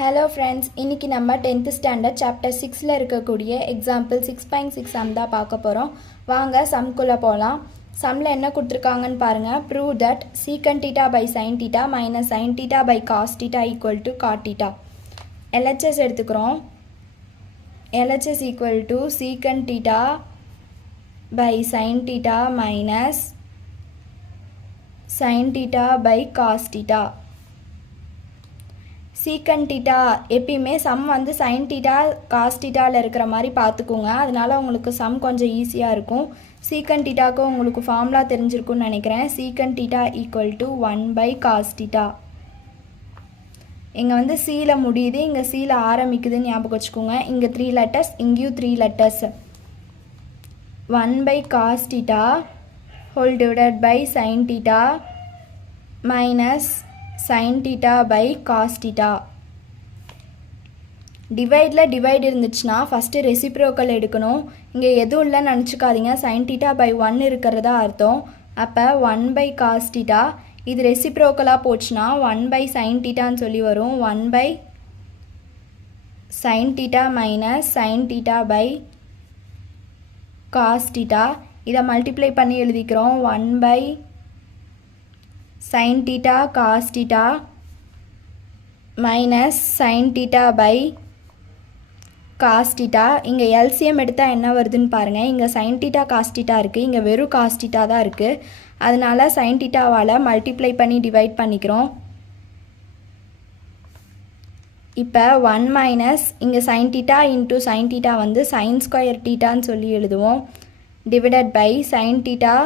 Hello friends, இன்னைக்கு நம்ம 10th standard chapter 6ல இருக்கக்கூடிய example 6.6 sum தான் பார்க்க போறோம். வாங்க சம்க்குள்ள போலாம். சம்ல என்ன கொடுத்திருக்காங்கன்னு பாருங்க. Prove that secant theta by sin theta minus sin theta by cos theta equal to cot theta. LHS எடுத்துக்கிறோம். LHS equal to secant theta by sin theta minus sin theta by cos theta. Secant theta எப்பயுமே some வந்து sin theta cos thetaல இருக்கிற மாதிரி பார்த்துக்கோங்க. அதனால உங்களுக்கு some கொஞ்சம் ஈஸியாக இருக்கும். Secant thetaக்கு உங்களுக்கு ஃபார்முலா தெரிஞ்சிருக்கும்னு நினைக்கிறேன். Secant theta equal to 1 by cos theta. இங்கே வந்து Cல முடியுது, இங்கே Cல ஆரம்பிக்குதுன்னு ஞாபகம் வச்சுக்கோங்க. இங்கே 3 letters, இங்கேயும் 3 letters. 1 by cos theta whole divided by sin theta minus sin theta by cos theta. டிவைடில் டிவைட் இருந்துச்சுன்னா ஃபஸ்ட்டு ரெசிப்ரோக்கல் எடுக்கணும். இங்கே எதுவும் இல்லைன்னு நினச்சிக்காதீங்க. sin theta by 1 இருக்கிறதா அர்த்தம். அப்போ 1 by cos theta இது ரெசிப்ரோக்கலாக போச்சுன்னா 1 by sin thetaன்னு சொல்லி வரும். 1 by sin theta minus sin theta by cos theta. இதை மல்டிப்ளை பண்ணி எழுதிக்கிறோம். 1 by sin theta cos theta minus sin theta by cos theta. இங்கே LCM எடுத்தால் என்ன வருதுன்னு பாருங்கள். இங்கே sin theta cos theta இருக்குது, இங்கே வெறும் cos theta தான் இருக்குது. அதனால sin thetaவால் மல்டிப்ளை பண்ணி டிவைட் பண்ணிக்கிறோம். இப்போ 1 மைனஸ் இங்கே sin theta into sin theta வந்து sin ஸ்கொயர் thetaன்னு சொல்லி எழுதுவோம். Divided by sin theta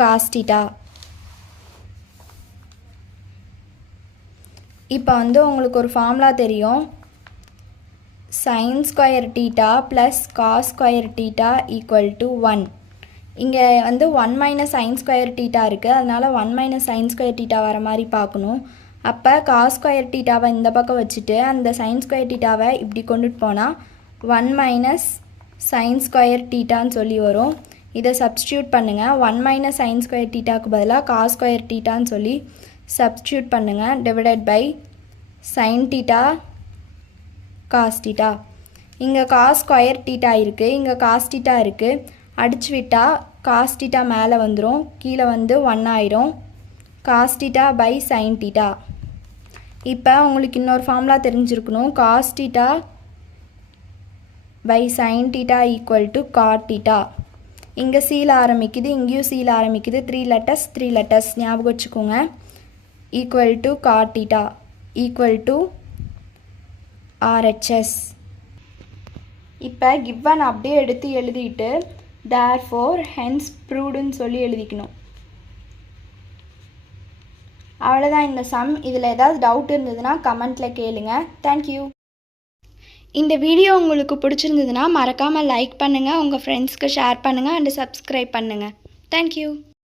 cos theta. இப்போ வந்து உங்களுக்கு ஒரு ஃபார்முலா தெரியும். sin square theta plus cos square theta equal to 1. இங்கே வந்து 1 மைனஸ் sin ஸ்கொயர் theta இருக்குது. அதனால் 1 மைனஸ் sin ஸ்கொயர் theta வர மாதிரி பார்க்கணும். அப்போ cos ஸ்கொயர் thetaவை இந்த பக்கம் வச்சுட்டு அந்த sin ஸ்கொயர் thetaவை இப்படி கொண்டுட்டு போனால் 1 மைனஸ் sin ஸ்கொயர் thetaன்னு சொல்லி வரும். இதை சப்ஸ்டியூட் பண்ணுங்கள். 1 மைனஸ் sin ஸ்கொயர் thetaக்கு பதிலாக cos ஸ்கொயர் thetaன்னு சொல்லி சப்ஸ்டியூட் பண்ணுங்கள். Divided by sin theta cos theta. இங்கே cos ஸ்கொயர் theta இருக்குது, இங்கே cos theta இருக்குது. அடிச்சு விட்டால் cos theta மேலே வந்துடும், கீழே வந்து 1 ஆயிரும். cos theta by sin theta. இப்போ உங்களுக்கு இன்னொரு ஃபார்முலா தெரிஞ்சிருக்கணும். cos theta by sin theta equal to cot theta. இங்கே Cல ஆரம்பிக்குது, இங்கேயும் Cல ஆரம்பிக்குது. 3 letters ஞாபகம் வச்சுக்கோங்க. Equal to cot theta equal to RHS. இப்போ given அப்படியே எடுத்து எழுதிட்டு therefore hence provedன்னு சொல்லி எழுதிக்கணும். அவ்வளோதான் இந்த சம். இதில் ஏதாவது டவுட் இருந்ததுன்னா கமெண்ட்டில் கேளுங்க. தேங்க்யூ. இந்த வீடியோ உங்களுக்கு பிடிச்சிருந்ததுன்னா மறக்காமல் லைக் பண்ணுங்கள், உங்கள் ஃப்ரெண்ட்ஸ்க்கு ஷேர் பண்ணுங்கள் அண்ட் சப்ஸ்கிரைப் பண்ணுங்கள். தேங்க்யூ.